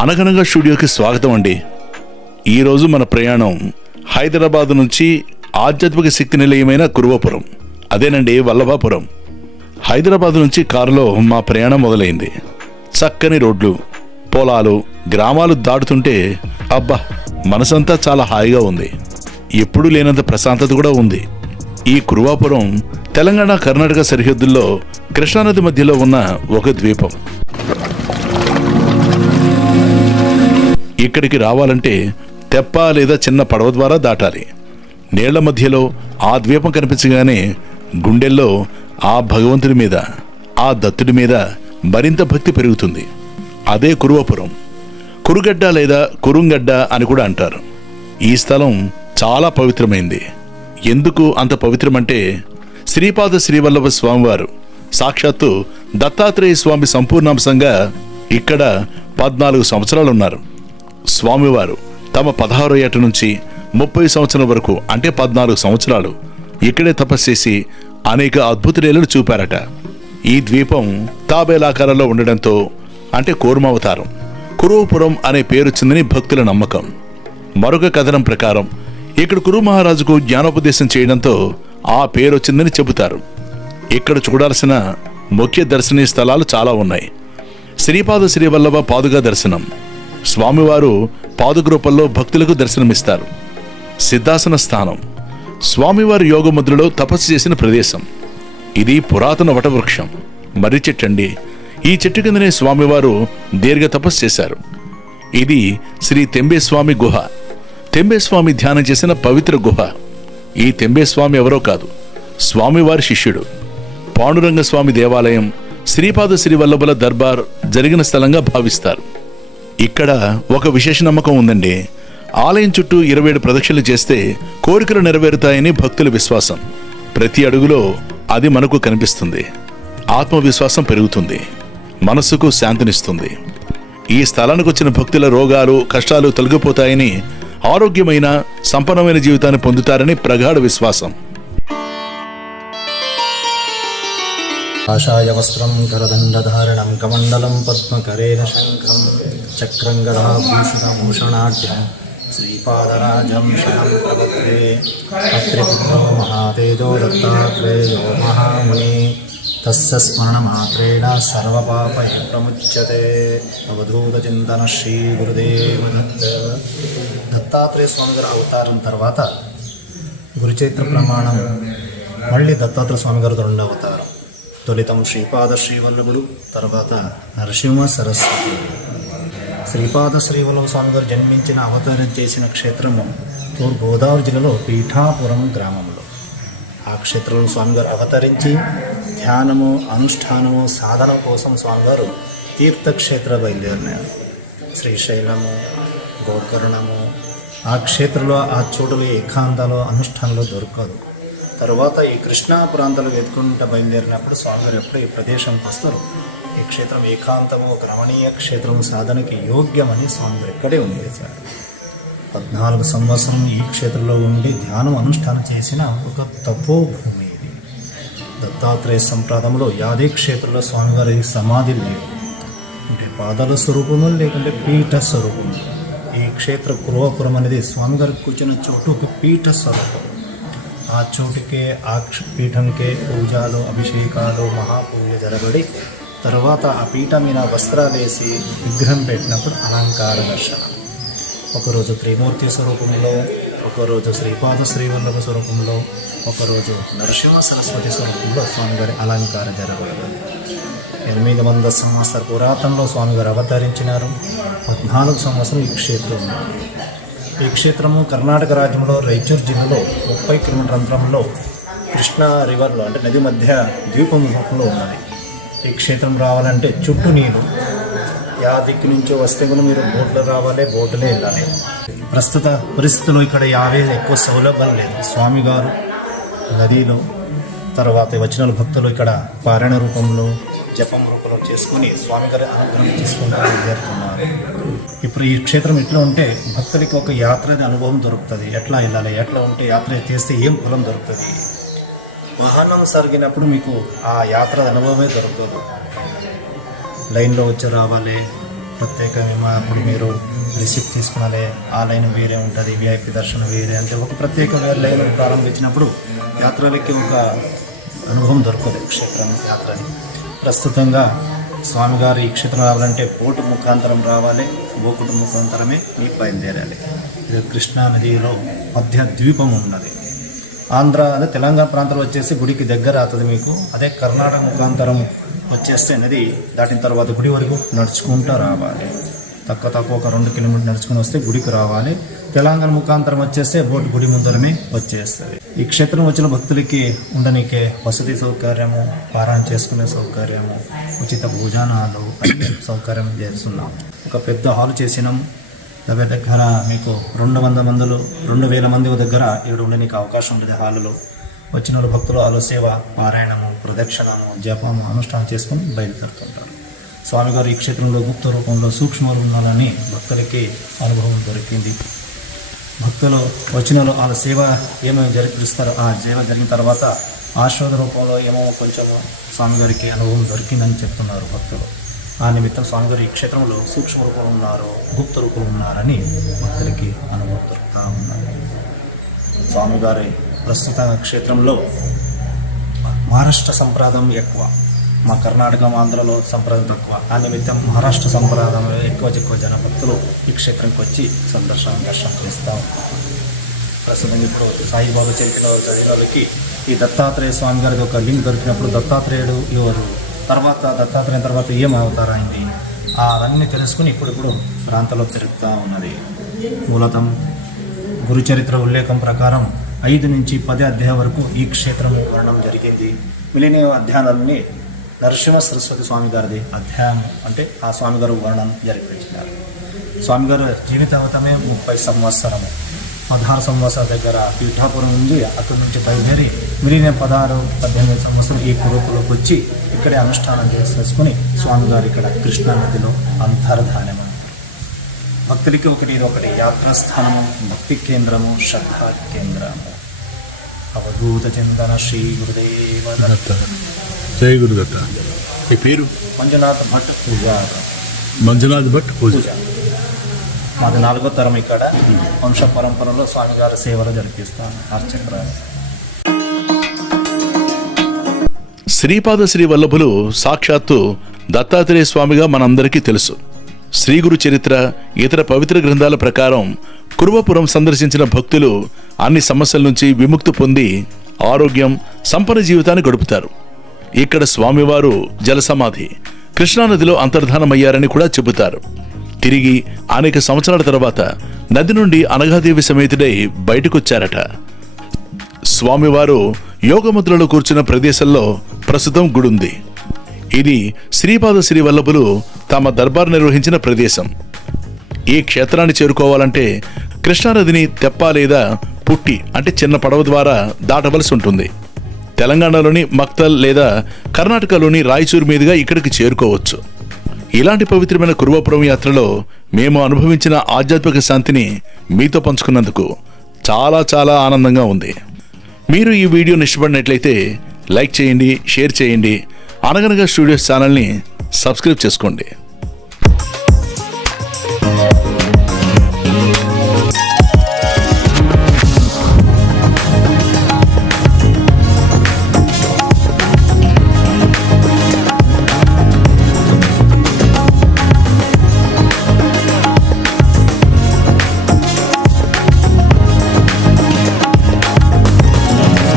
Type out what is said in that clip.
అనగనగా స్టూడియోకి స్వాగతం అండి. ఈరోజు మన ప్రయాణం హైదరాబాద్ నుంచి ఆధ్యాత్మిక శక్తి నిలయమైన కురువపురం, అదేనండి వల్లభాపురం. హైదరాబాద్ నుంచి కారులో మా ప్రయాణం మొదలైంది. చక్కని రోడ్లు, పొలాలు, గ్రామాలు దాటుతుంటే అబ్బా మనసంతా చాలా హాయిగా ఉంది. ఎప్పుడూ లేనంత ప్రశాంతత కూడా ఉంది. ఈ కురువాపురం తెలంగాణ కర్ణాటక సరిహద్దుల్లో కృష్ణానది మధ్యలో ఉన్న ఒక ద్వీపం. ఇక్కడికి రావాలంటే తెప్ప లేదా చిన్న పడవ ద్వారా దాటాలి. నీళ్ల మధ్యలో ఆ ద్వీపం కనిపించగానే గుండెల్లో ఆ భగవంతుడి మీద, ఆ దత్తుడి మీద మరింత భక్తి పెరుగుతుంది. అదే కురువపురం. కురుగడ్డ లేదా కురుంగడ్డ అని కూడా అంటారు. ఈ స్థలం చాలా పవిత్రమైంది. ఎందుకు అంత పవిత్రమంటే శ్రీపాద శ్రీవల్లభ స్వామివారు సాక్షాత్తు దత్తాత్రేయ స్వామి సంపూర్ణాంశంగా ఇక్కడ 14 సంవత్సరాలున్నారు. స్వామివారు తమ 16వ ఏట నుంచి 30 సంవత్సరం వరకు అంటే 14 సంవత్సరాలు ఇక్కడే తపస్సు చేసి అనేక అద్భుత లీలలు చూపారట. ఈ ద్వీపం తాబేలాకారంలో ఉండడంతో అంటే కూర్మావతారం కురువపురం అనే పేరొచ్చిందని భక్తుల నమ్మకం. మరొక కథనం ప్రకారం ఇక్కడ కురు మహారాజుకు జ్ఞానోపదేశం చేయడంతో ఆ పేరొచ్చిందని చెబుతారు. ఇక్కడ చూడాల్సిన ముఖ్య దర్శనీయ స్థలాలు చాలా ఉన్నాయి. శ్రీపాద శ్రీవల్లభ పాదుగా దర్శనం. స్వామివారు పాదుక రూపంలో భక్తులకు దర్శనమిస్తారు. సిద్ధాసన స్థానం స్వామివారి యోగముద్రలో తపస్సు చేసిన ప్రదేశం. ఇది పురాతన వటవృక్షం, మర్రి చెట్టండి. ఈ చెట్టు కిందనే స్వామివారు దీర్ఘ తపస్సు చేశారు. ఇది శ్రీ తెంబేస్వామి గుహ. తెంబేస్వామి ధ్యానం చేసిన పవిత్ర గుహ. ఈ తెంబేస్వామి ఎవరో కాదు, స్వామివారి శిష్యుడు. పాండురంగ స్వామి దేవాలయం, శ్రీపాద శ్రీవల్లభుల దర్బార్ జరిగిన స్థలంగా భావిస్తారు. ఇక్కడ ఒక విశేష నమ్మకం ఉందండి. ఆలయం చుట్టూ 27 ప్రదక్షిణలు చేస్తే కోరికలు నెరవేరుతాయని భక్తుల విశ్వాసం. ప్రతి అడుగులో అది మనకు కనిపిస్తుంది. ఆత్మవిశ్వాసం పెరుగుతుంది, మనస్సుకు శాంతినిస్తుంది. ఈ స్థలానికి వచ్చిన భక్తుల రోగాలు, కష్టాలు తొలగిపోతాయని, ఆరోగ్యమైన సంపన్నమైన జీవితాన్ని పొందుతారని ప్రగాఢ విశ్వాసం. ఆశాయ వస్త్రం కరదండధారణం కమండలం పద్మకరేణ శంఖం చక్రం గదాభూషణభూషణాఢ్యం శ్రీపాదరాజం శరణం ప్రపద్యే. అత్రిపుత్రో మహాతేజో దత్తాత్రేయో మహాముని తస్య స్మరణమాత్రేణ సర్వపాపై ప్రముచ్యతే. అవధూతచింతన శ్రీ గురుదేవ దత్తాత్రేయ స్వామి గారి అవతారం తర్వాత గురుచైత్ర ప్రమాణం మళ్ళీ దత్తాత్రేయ స్వామి గారు 2వ అవతారం. తొలితం శ్రీపాద శ్రీవల్లభుడు, తర్వాత నరసింహ సరస్వతి. శ్రీపాద శ్రీవల్లభ స్వామి గారు జన్మించిన, అవతారం చేసిన క్షేత్రము తూర్పు గోదావరి జిల్లాలో పీఠాపురం గ్రామంలో. ఆ క్షేత్రంలో స్వామివారు అవతరించి ధ్యానము, అనుష్ఠానము, సాధన కోసం స్వామివారు తీర్థక్షేత్ర బయలుదేరినారు. శ్రీశైలము, గోకర్ణము, ఆ క్షేత్రంలో ఆ చోటులో ఏకాంతాలు, అనుష్ఠానంలో దొరకదు. తరువాత ఈ కృష్ణా ప్రాంతాలు వెతుకుంటూ బయలుదేరినప్పుడు స్వామివారు ఎప్పుడు ఈ ప్రదేశంకి వస్తారు. ఈ క్షేత్రం ఏకాంతము, ఒక రమణీయ క్షేత్రం, సాధనకి యోగ్యమని స్వామివారు ఇక్కడే ఉండేశారు. 14 సంవత్సరం ఈ క్షేత్రంలో ఉండి ధ్యానం, అనుష్ఠానం చేసిన ఒక తపోభూమి ఇది. దత్తాత్రేయ సంప్రదాయంలో యాది క్షేత్రంలో స్వామివారి సమాధి లేదు, అంటే పాదాల స్వరూపము లేకుంటే పీఠ స్వరూపము. ఈ క్షేత్ర కురువపురం అనేది స్వామివారికి కూర్చున్న చోటు ఒక పీఠ స్వరూపం. ఆ చోటుకే, ఆ పీఠంకే పూజలు, అభిషేకాలు, మహాపూజ జరగబడి తర్వాత ఆ పీఠం మీద వస్త్రాలు వేసి విగ్రహం పెట్టినప్పుడు అలంకార దర్శనం. ఒకరోజు త్రిమూర్తి స్వరూపంలో, ఒకరోజు శ్రీపాద శ్రీవల్లభ స్వరూపంలో, ఒకరోజు నరసింహ సరస్వతి స్వరూపంలో స్వామివారి అలంకారం జరగబడింది. 800 సంవత్సర పురాతనలో స్వామివారు అవతరించినారు. 14 సంవత్సరం ఈ క్షేత్రం ఉంది. ఈ క్షేత్రము కర్ణాటక రాజ్యంలో రాయచూరు జిల్లాలో 30 కిలోమీటర్ల అంతరంలో కృష్ణా రివర్లో, అంటే నది మధ్య ద్వీపం రూపంలో ఉన్నది. ఈ క్షేత్రం రావాలంటే చుట్టూ నీరు, యా దిక్కు నుంచో వస్తే కూడా మీరు బోట్లో రావాలి, బోటులే వెళ్ళాలి. ప్రస్తుత పరిస్థితుల్లో ఇక్కడ ఎక్కువ సౌలభ్యం లేదు. స్వామిగారు నదిలో, తర్వాత వచ్చిన భక్తులు ఇక్కడ పారాయణ రూపంలో, జపం రూపంలో చేసుకుని స్వామిగారి అనుగ్రహం తీసుకుంటూ చేరుతున్నారు. ఇప్పుడు ఈ క్షేత్రం ఎట్లా ఉంటే భక్తులకి ఒక యాత్ర అనుభవం దొరుకుతుంది. ఎట్లా వెళ్ళాలి, ఎట్లా ఉంటే యాత్ర చేస్తే ఏం ఫలం దొరుకుతుంది. వాహనం సరిగినప్పుడు మీకు ఆ యాత్ర అనుభవమే దొరుకుతుంది. లైన్లో వచ్చి రావాలి, ప్రత్యేకంగా అప్పుడు మీరు రిసిప్ట్ తీసుకున్నాలే ఆ లైన్ వేరే ఉంటుంది, విఐపి దర్శనం వేరే అంటే ఒక ప్రత్యేక లైన్ ప్రారంభించినప్పుడు యాత్రలకి ఒక అనుభవం దొరకదు క్షేత్రం యాత్రని. ప్రస్తుతంగా స్వామిగారు ఈ క్షేత్రం రావాలంటే బోటు ముఖాంతరం రావాలి, బోకుటు ముఖాంతరమే మీకు బయలుదేరాలి. ఇది కృష్ణా నదిలో మధ్య ద్వీపం ఉన్నది. ఆంధ్ర అదే తెలంగాణ ప్రాంతంలో వచ్చేసి గుడికి దగ్గర అవుతుంది మీకు. అదే కర్ణాటక ముఖాంతరం వచ్చేస్తే నది దాటిన తర్వాత గుడి వరకు నడుచుకుంటూ రావాలి. తక్కువ ఒక 2 కిలోమీటర్లు నడుచుకుని వస్తే గుడికి రావాలి. తెలంగాణ ముఖాంతరం వచ్చేస్తే బోట్ గుడి ముందరమే వచ్చేస్తుంది. ఈ క్షేత్రం వచ్చిన భక్తులకి ఉండనికే వసతి సౌకర్యము, పారాయణ చేసుకునే సౌకర్యము, ఉచిత భోజనాలు సౌకర్యం చేస్తున్నాం. ఒక పెద్ద హాల్ చేసినాం. దగ్గర మీకు 200 మంది దగ్గర ఇక్కడ ఉండడానికి అవకాశం ఉంటుంది. హాల్లో వచ్చిన భక్తులు హాలో సేవ, పారాయణము, ప్రదక్షిణము, జపము, అనుష్ఠానం చేసుకొని బయలుదేరుతుంటారు. స్వామిగారు ఈ క్షేత్రంలో గుప్త రూపంలో సూక్ష్మ ఉన్నాలని భక్తులకి అనుభవం దొరికింది. భక్తులు వచ్చిన వాళ్ళ సేవ ఏమేమి జరిపిస్తారు, ఆ సేవ జరిగిన తర్వాత ఆశీర్వాద రూపంలో ఏమో కొంచెం స్వామిగారికి అనుభవం దొరికిందని చెప్తున్నారు భక్తులు. ఆ నిమిత్తం స్వామిగారు ఈ క్షేత్రంలో సూక్ష్మ రూపంలో ఉన్నారు, గుప్త రూపంలో ఉన్నారని భక్తులకి అనుభవం దొరుకుతూ ఉన్నారు. స్వామిగారి ప్రస్తుత క్షేత్రంలో మహారాష్ట్ర సంప్రదాయం ఎక్కువ, మా కర్ణాటక ఆంధ్రలో సంప్రదాయం తక్కువ. ఆ నిమిత్తం మహారాష్ట్ర సంప్రదాయంలో ఎక్కువ జన భక్తులు ఈ క్షేత్రంకి వచ్చి దర్శనం చేస్తాం. ప్రస్తుతం ఇప్పుడు సాయిబాబా చదివిన వాళ్ళకి ఈ దత్తాత్రేయ స్వామి గారిది ఒక లింక్ దొరికినప్పుడు దత్తాత్రేయుడు ఎవరు, దత్తాత్రేయ తర్వాత ఏం అవతారైంది అవన్నీ తెలుసుకుని ఇప్పుడు ప్రాంతంలో తిరుగుతూ ఉన్నది. మూలతం గురుచరిత్ర ఉల్లేఖం ప్రకారం 5 నుంచి 10 అధ్యాయం వరకు ఈ క్షేత్రము వర్ణం జరిగింది. మిగిలిన అధ్యాయాలన్నీ నరసింహ సరస్వతి స్వామి గారిది అధ్యాయం అంటే ఆ స్వామిగారు వర్ణం జరిపించినారు. స్వామిగారు జీవితావతమే 30 సంవత్సరము, 16 సంవత్సరాల దగ్గర పీఠాపురం ఉంది. అక్కడి నుంచి బయలుదేరి మిగిలిన 16-18 సంవత్సరం ఈ కురుపులోకి వచ్చి ఇక్కడే అనుష్ఠానం చేసుకుని స్వామిగారు ఇక్కడ కృష్ణా నదిలో అంతర్ధానము. భక్తులకి ఒకటి యాత్రాస్థానము, భక్తి కేంద్రము, శ్రద్ధా కేంద్రము. అవధూత చింతన శ్రీ గురుదేవ దత్త. జై గురుదత్త. ఈ పేరు మంజునాథ్ భట్ పూజ. మంజునాథ్ భట్ పూజ. మాది 4వ తరం. ఇక్కడ వంశ పరంపరలో స్వామిగారి సేవలు జరిపిస్తాను. అర్చకురాలు శ్రీపాద శ్రీ వల్లభులు సాక్షాత్తు దత్తాత్రేయ స్వామిగా మనందరికీ తెలుసు. శ్రీ గురు చరిత్ర, ఇతర పవిత్ర గ్రంథాల ప్రకారం కురువపురం సందర్శించిన భక్తులు అన్ని సమస్యల నుంచి విముక్తి పొంది ఆరోగ్యం, సంపన్న జీవితాన్ని గడుపుతారు. ఇక్కడ స్వామివారు జలసమాధి కృష్ణానదిలో అంతర్ధానమయ్యారని కూడా చెబుతారు. తిరిగి అనేక సంవత్సరాల తర్వాత నది నుండి అనఘాదేవి సమేతుడై బయటకొచ్చారట. స్వామివారు యోగముద్రలో కూర్చున్న ప్రదేశంలో ప్రస్తుతం గుడుంది. ఇది శ్రీపాద శ్రీ వల్లభులు తమ దర్బార్ నిర్వహించిన ప్రదేశం. ఈ క్షేత్రాన్ని చేరుకోవాలంటే కృష్ణానదిని తెప్ప లేదా పుట్టి అంటే చిన్న పడవ ద్వారా దాటవలసి ఉంటుంది. తెలంగాణలోని మక్తల్ లేదా కర్ణాటకలోని రాయచూరు మీదుగా ఇక్కడికి చేరుకోవచ్చు. ఇలాంటి పవిత్రమైన కురువపురం యాత్రలో మేము అనుభవించిన ఆధ్యాత్మిక శాంతిని మీతో పంచుకున్నందుకు చాలా చాలా ఆనందంగా ఉంది. మీరు ఈ వీడియోని ఇష్టపడినట్లయితే లైక్ చేయండి, షేర్ చేయండి. అనగనగా స్టూడియోస్ ఛానల్ని సబ్స్క్రైబ్ చేసుకోండి.